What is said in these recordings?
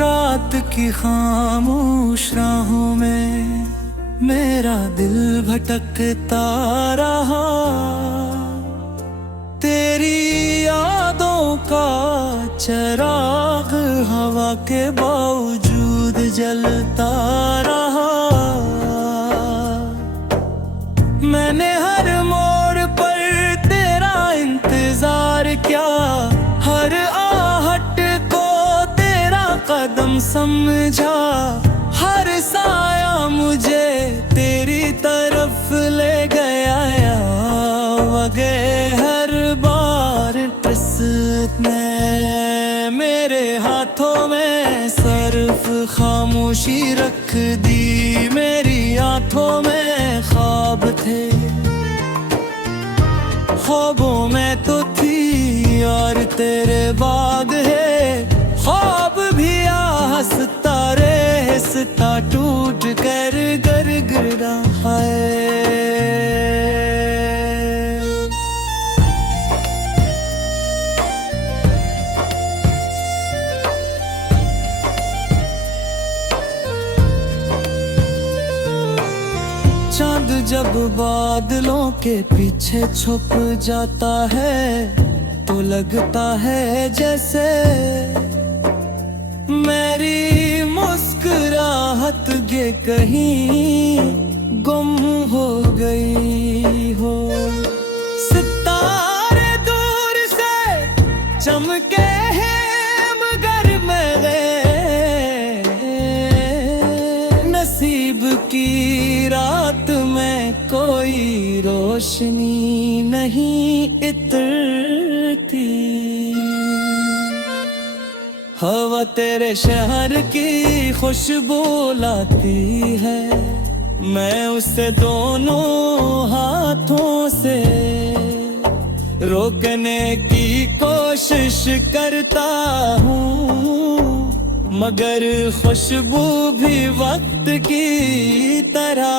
रात की खामोश राहों में मेरा दिल भटकता रहा, तेरी यादों का चिराग हवा के बावजूद जलता रहा। मैंने हर मोड़ पर तेरा इंतजार किया, हर आहट को तेरा कदम समझा, हर साया मुझे तेरी तरफ ले गया या वगे हर बार किस्मत ने मेरे हाथों में सिर्फ खामोशी रख दी। मेरी आंखों में ख्वाब थे, ख्वाबों में तो थी और तेरे बाद है ख्वाब भी हंसता रे हंसता टूट कर गर गिरा है। चांद जब बादलों के पीछे छुप जाता है तो लगता है जैसे मेरी मुस्कुराहट ये कहीं गुम हो गई हो। सितारे दूर से चमके हैं मगर मेरे नसीब की रात में कोई रोशनी नहीं इतरती। हवा तेरे शहर की खुशबू लाती है, मैं उसे दोनों हाथों से रोकने की कोशिश करता हूँ, मगर खुशबू भी वक्त की तरह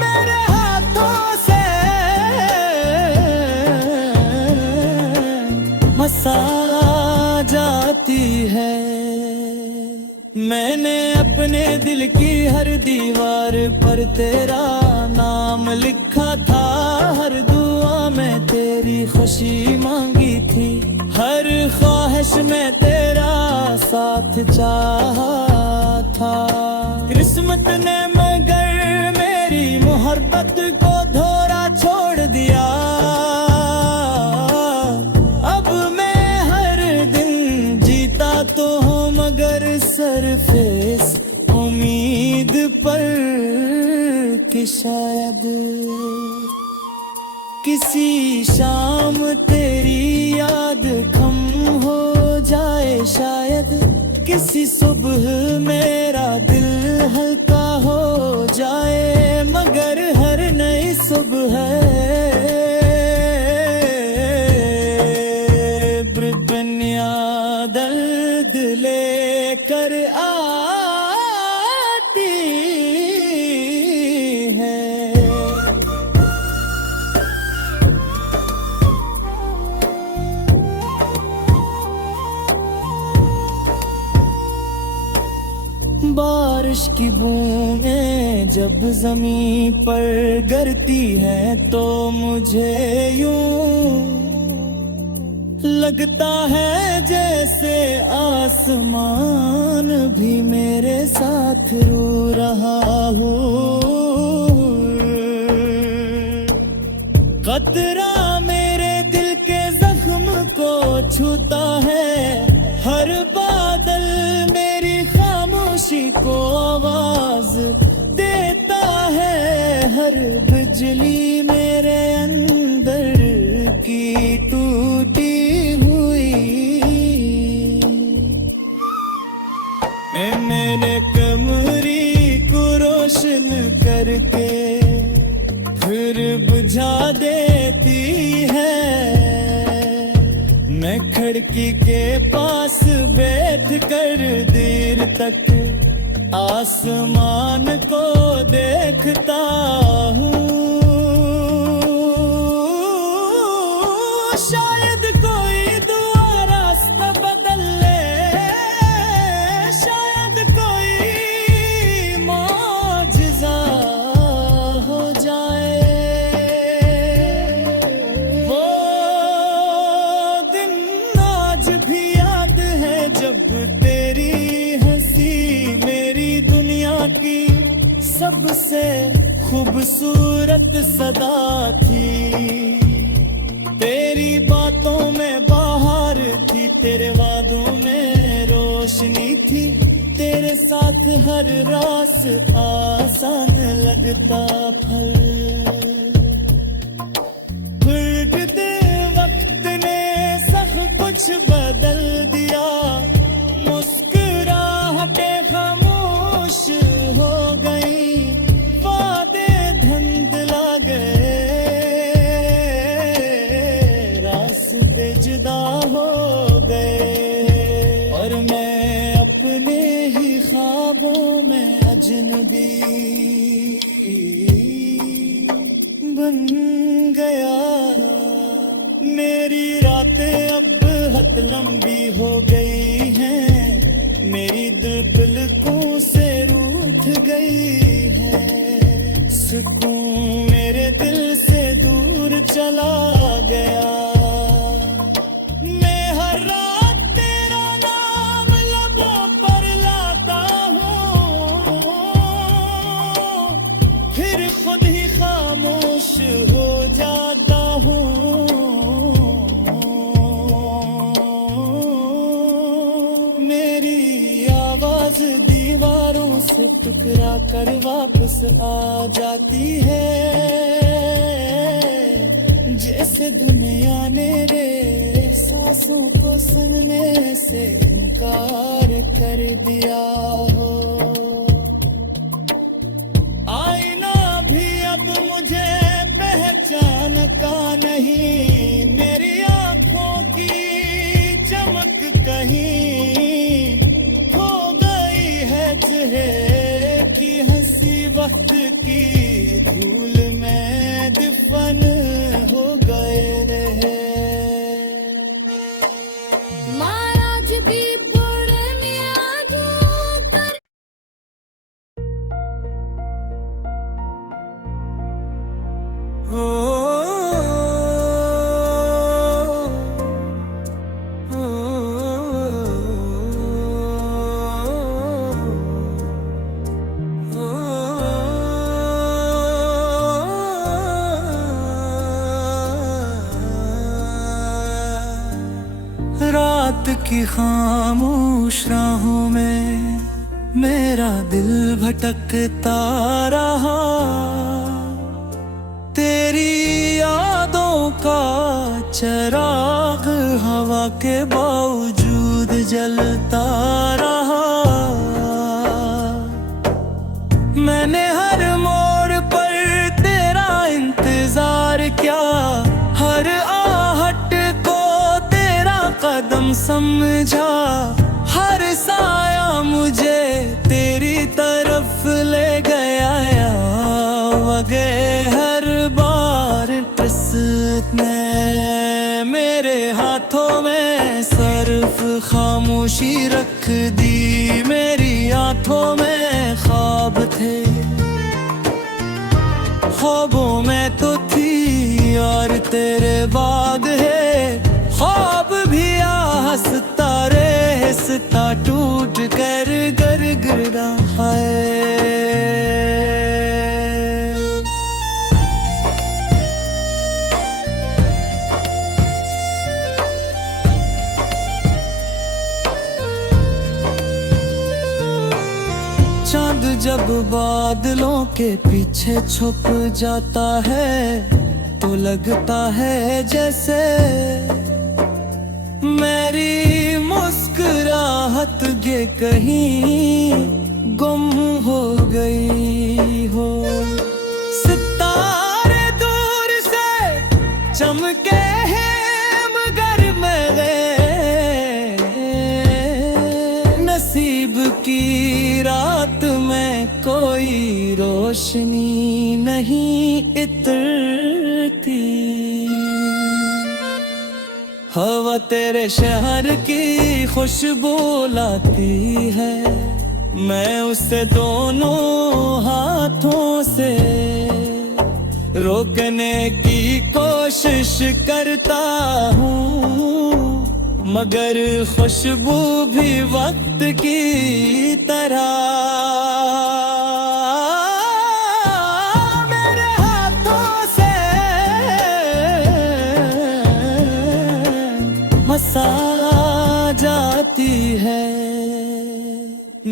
मेरे हाथों से मसा जाती है। मैंने अपने दिल की हर दीवार पर तेरा नाम लिखा था, हर दुआ में तेरी खुशी मांगी थी, हर ख्वाहिश में तेरा साथ चाहा था। किस्मत ने मगर मेरी मोहब्बत को धोरा छोड़ दिया, अब मैं हर दिन जीता तो हूँ मगर सिर्फ इस उम्मीद पर कि शायद किसी शाम तेरी याद कम हो जाए, शायद किसी सुबह मेरा दिल हल्का हो जाए, मगर हर नई सुबह ब्रिपनिया दर्द लेकर आती है। बारिश की बूंदें जब जमीन पर गिरती हैं तो मुझे यूं लगता है जैसे आसमान भी मेरे साथ रो रहा हो। कतरा मेरे दिल के जख्म को छूता है, हर बादल मेरी खामोशी को आवाज देता है, हर बिजली मेरे अंदर की टूटी हुई मेरे कमरे को रोशन करके फिर बुझ बुझा देती है। मैं खिड़की के पास बैठ कर देर तक आसमान को देखता हूँ। शायद कोई दुआ रास्ता बदल ले, शायद कोई मौजज़ा हो जाए। वो दिन आज भी याद है जब तेरी हंसी मेरी दुनिया की सबसे खूबसूरत सदा थी। तेरी बातों में बहार थी, तेरे वादों में रोशनी थी। तेरे साथ हर रास आसान लगता फल। गुजरते वक्त ने सब कुछ बदल दिया। मुस्कुराहटें खामोश हो गई, वादे धुंधला गए, रास्ते जुदा हो गए। और मैं अपने ही ख्वाबों में अजनबी बन गया। मेरी रातें अब हद लंबी हो गई हैं, मेरी दिल पलकों से रूठ गई है। सुकून मेरे दिल से दूर चला गया। मैं हर रात तेरा नाम लबों पर लाता हूँ, फिर खुद ही खामोश हो जाता हूँ। मेरी आवाज दीवारों से टकरा कर वापस आ जाती है, जैसे दुनिया मेरे सांसों को सुनने से इनकार कर दिया हो। आईना भी अब मुझे पहचान का नहीं, मेरी आंखों की चमक कहीं खो गई है। चेहरे की हंसी वक्त की धूल में दफन हो गए रहे। महाराज भी बड़े मियाँ कर रात की खामोश राहों में मेरा दिल भटकता रहा। तेरी यादों का चिराग हवा के बावजूद जलता रहा। मैंने हर मोड़ पर तेरा इंतजार किया, हर आहट को तेरा कदम समझा। हर साया मुझे तेरी तरफ ले गया, वगे हर बार किस्मत ने मेरे हाथों में सिर्फ खामोशी रख दी। मेरी आंखों में ख्वाब थे, ख्वाबों में तो थी और तेरे बाद है। ख्वाब भी हंसता रे हंसता टूट कर गर गिरा है। चांद जब बादलों के पीछे छुप जाता है तो लगता है जैसे मेरी मुस्कुराहट ये कहीं गुम हो गई हो। सितारे दूर रात में कोई रोशनी नहीं इतरती। हवा तेरे शहर की खुशबू लाती है, मैं उसे दोनों हाथों से रोकने की कोशिश करता हूँ, मगर खुशबू भी वक्त की तरह मेरे हाथों से मसा जाती है।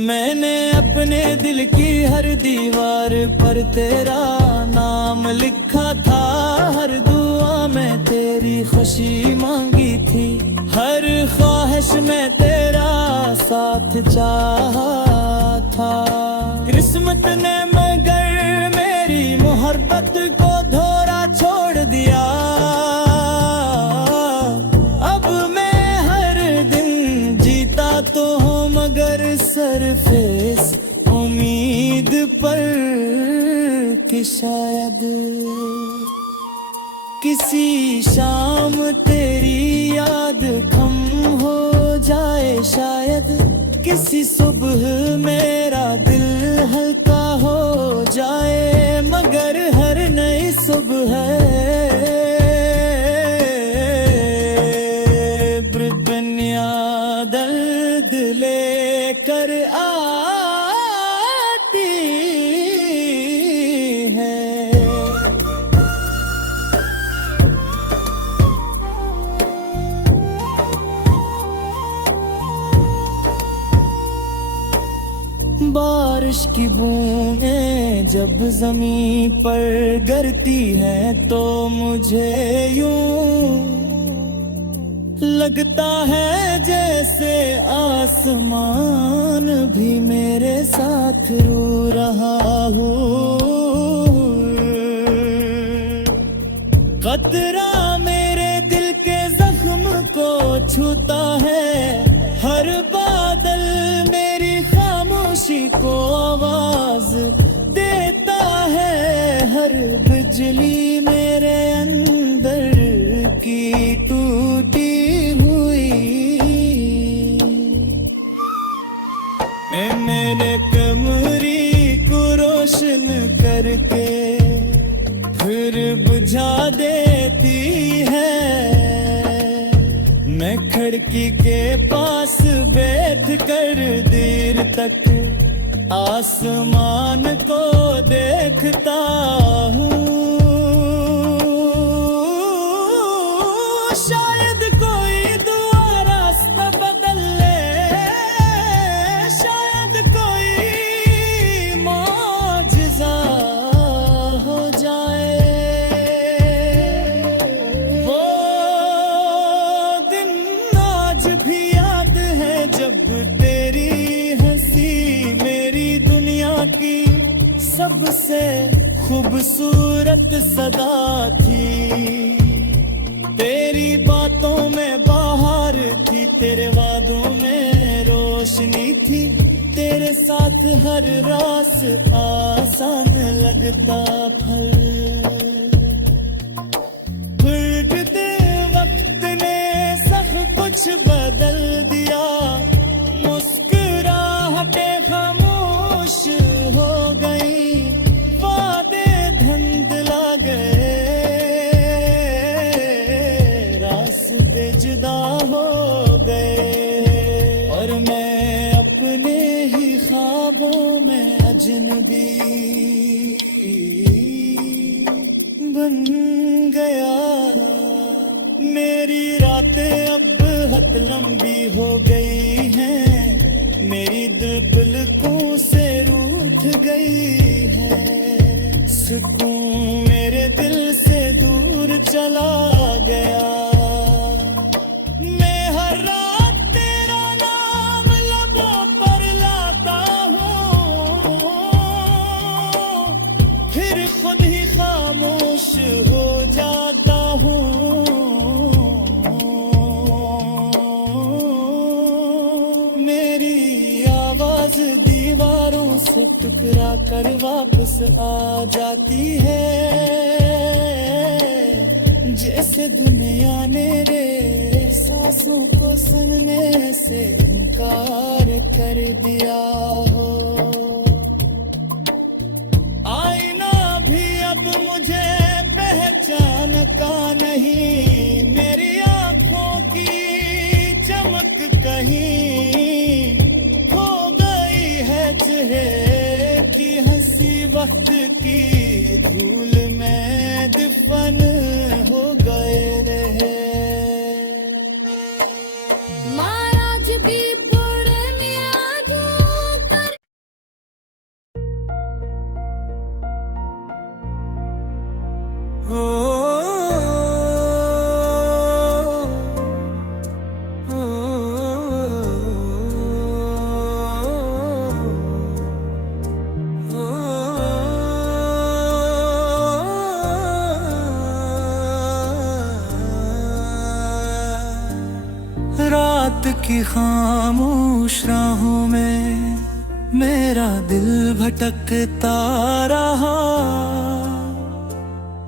मैंने अपने दिल की हर दीवार पर तेरा नाम लिखा था, हर दुआ में तेरी खुशी मांगी थी, हर ख्वाहिश में तेरा साथ चाहा था। किस्मत ने मगर मेरी मोहब्बत को धोरा छोड़ दिया, अब मैं हर दिन जीता तो हूँ मगर सरफेस उम्मीद पर कि शायद किसी शाम तेरी याद कम हो जाए, शायद किसी सुबह मेरा दिल हल्का हो जाए, मगर हर नई सुबह दुनिया दर्द लेकर आती है। बारिश की बूंदें जब जमीन पर गिरती हैं तो मुझे यूं लगता है जैसे आसमान भी मेरे साथ रो रहा हो। कतरा मेरे दिल के जख्म को छूता है, हर बादल मेरी खामोशी को आवाज देता है, हर बिजली मेरे अंदर की टूटी हुई मेरे कमरे को रोशन करके फिर बुझा देती है। मैं खिड़की के पास बैठ कर देर तक आसमान को देखता हूँ, शायद कोई दुआ रास्ता बदल ले, शायद कोई मौजज़ा हो जाए। वो दिन आज भी याद है जब तेरी हंसी मेरी दुनिया की सबसे खूबसूरत सदा थी। तेरी बातों में बाहर थी, तेरे वादों में रोशनी थी, तेरे साथ हर रास आसान लगता फल। गुजरते वक्त ने सब कुछ बदल दिया, मुस्कुराहटें खामोश हो गई, वादे धुंधला गए, रास्ते जुदा हो गए, और मैं अपने ही ख्वाबों में अजनबी बन गया। मेरी रातें अब हद लंबी हो गई हैं, मेरी दिल पलकों से रूठ गई है, सुकून मेरे दिल से दूर चला गया। मैं हर रात तेरा नाम लबों पर लाता हूँ, फिर खुद ही खामोश हो जाता हूँ। मेरी आवाज दीवार से टुकरा कर वापस आ जाती है, जैसे दुनिया मेरे सांसों को सुनने से इनकार कर दिया हो। आईना भी अब मुझे पहचान का नहीं, मेरी आंखों की चमक कहीं खो गई है, चेहरे की हंसी वक्त की धूल में दफन हो गए रहे। महाराज भी पुरनिया कर रात की खामोश राहों में मेरा दिल भटकता रहा,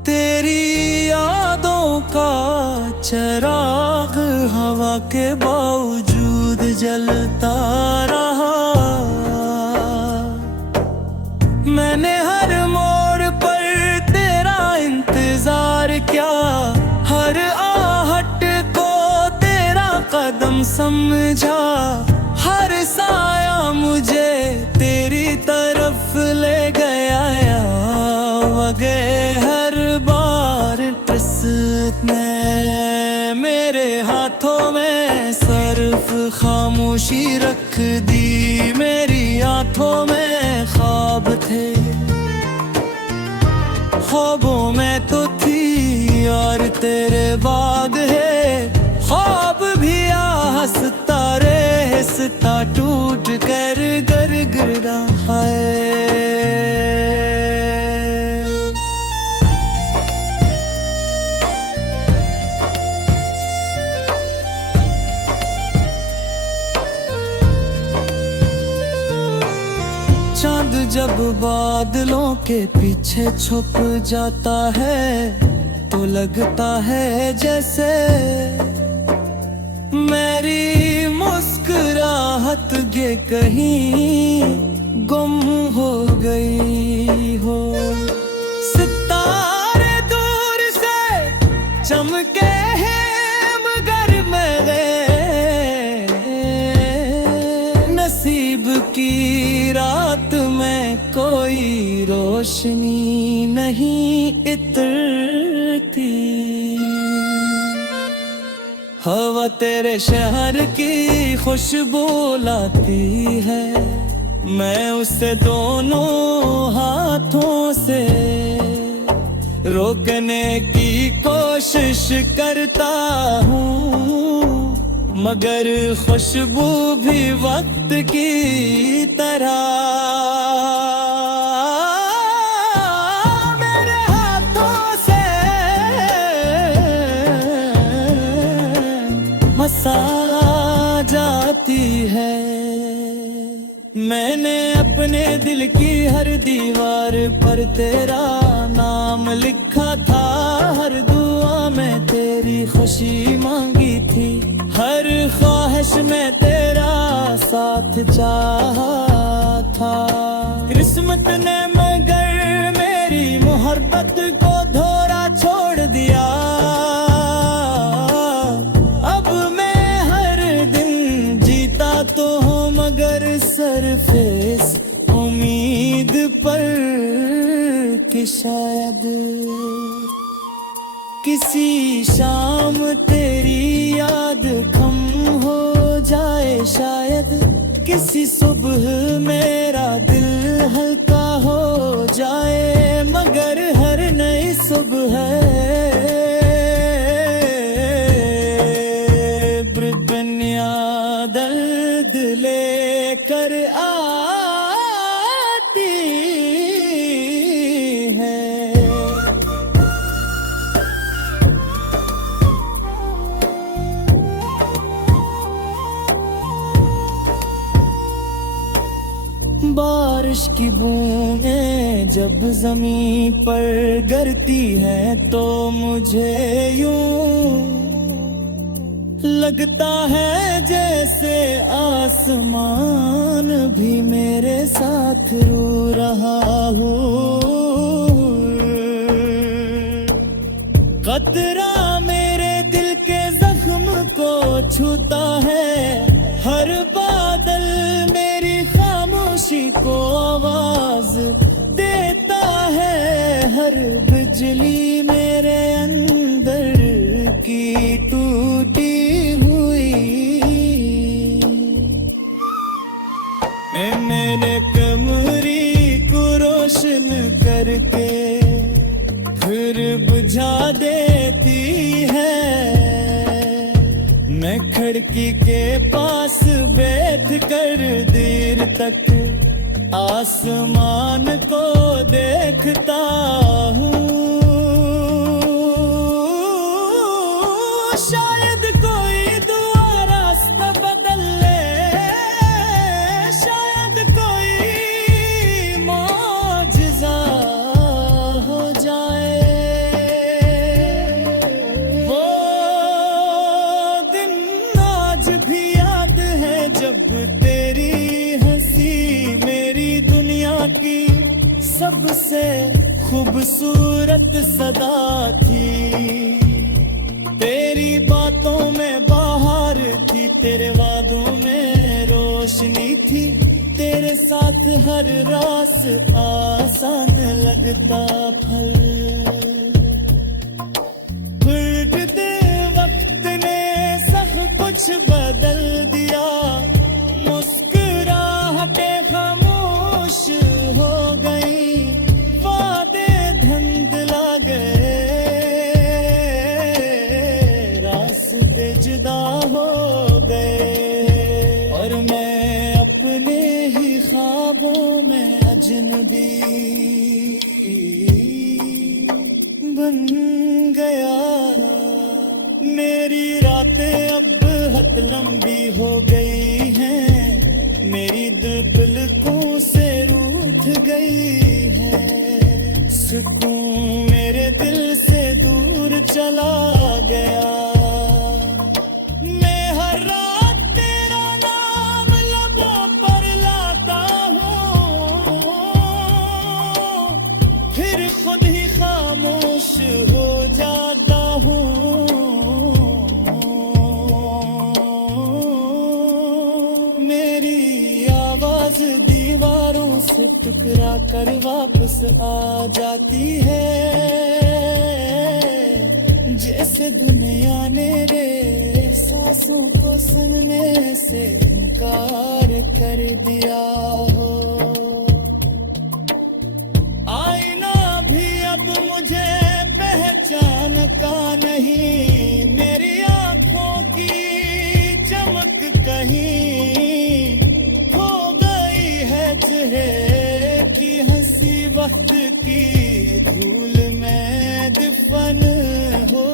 तेरी यादों का चिराग हवा के बावजूद जलता रहा। मैंने हर मोड़ पर तेरा इंतजार किया, हर आहट को तेरा कदम समझा, हर साया मुझे तेरी तरफ ले गया, वगे हर बार ने मेरे हाथों में सिर्फ खामोशी रख दी, मेरी आंखों में ख्वाब थे, ख्वाबों में तो थी और तेरे बाद है, ख्वाब भी हंसता रे हंसता टूट कर गर गिरा है। चांद जब बादलों के पीछे छुप जाता है, तो लगता है जैसे मेरी मुस्कुराहट ये कहीं गुम हो गई हो। सितारे दूर से चमके हैं मगर मेरे नसीब की रात में कोई रोशनी नहीं इतरती। हवा तेरे शहर की खुशबू लाती है, मैं उसे दोनों हाथों से रोकने की कोशिश करता हूँ, मगर खुशबू भी वक्त की तरह मेरे हाथों से मसा जाती है। मैंने अपने दिल की हर दीवार पर तेरा नाम लिखा था, हर दुआ में तेरी खुशी मांगी थी, हर ख्वाहिश में तेरा साथ चाहा था। किस्मत ने मगर मेरी मोहब्बत को धोरा छोड़ दिया, अब मैं हर दिन जीता तो हूँ मगर सरफेस उम्मीद पर कि शायद किसी शाम तेरी याद कम हो जाए, शायद किसी सुबह मेरा दिल हल्का हो जाए, मगर हर नई सुबह दुनिया दर्द लेकर आती है। बारिश की बूंदें जब जमीन पर गिरती हैं तो मुझे यूं लगता है जैसे आसमान भी मेरे साथ रो रहा हो। कतरा मेरे दिल के जख्म को छूता है, हर बादल मेरी खामोशी को आवाज देता है, हर बिजली मेरे अंदर की टूटी हुई मेरे कमरे को रोशन करके फिर बुझा देती है। मैं खिड़की के पास बैठ कर देर तक आसमान को देखता हूँ। शायद कोई दुआ रास्ता बदल ले, शायद कोई मौजज़ा हो जाए। वो दिन आज भी याद है जब तेरी हंसी मेरी दुनिया की सबसे खूबसूरत सदा थी। तेरी बातों में बाहर थी, तेरे वादों में रोशनी थी, तेरे साथ हर रास आसान लगता फल। गुजरते वक्त ने सब कुछ बदल दिया, मुस्कुराहटें खामोश हो गई, वादे धुंधला गए, रास्ते जुदा हो गए, और मैं अपने ही ख्वाबों में अजनबी बन गया। मेरी रातें अब हद लंबी हो गई हैं, मेरी दिल पलकों से रूठ गई है, सुकून मेरे दिल से दूर चला गया। मैं हर रात तेरा नाम लबों पर लाता हूँ, फिर खुद ही खामोश हो जाता हूँ। मेरी आवाज दीवारों से टकरा कर वापस आ जाती है, जैसे दुनिया मेरे सांसों को सुनने से इनकार कर दिया हो। आईना भी अब मुझे पहचान का नहीं, मेरी आंखों की चमक कहीं खो गई है, चेहरे की हंसी वक्त की धूल में दफन हो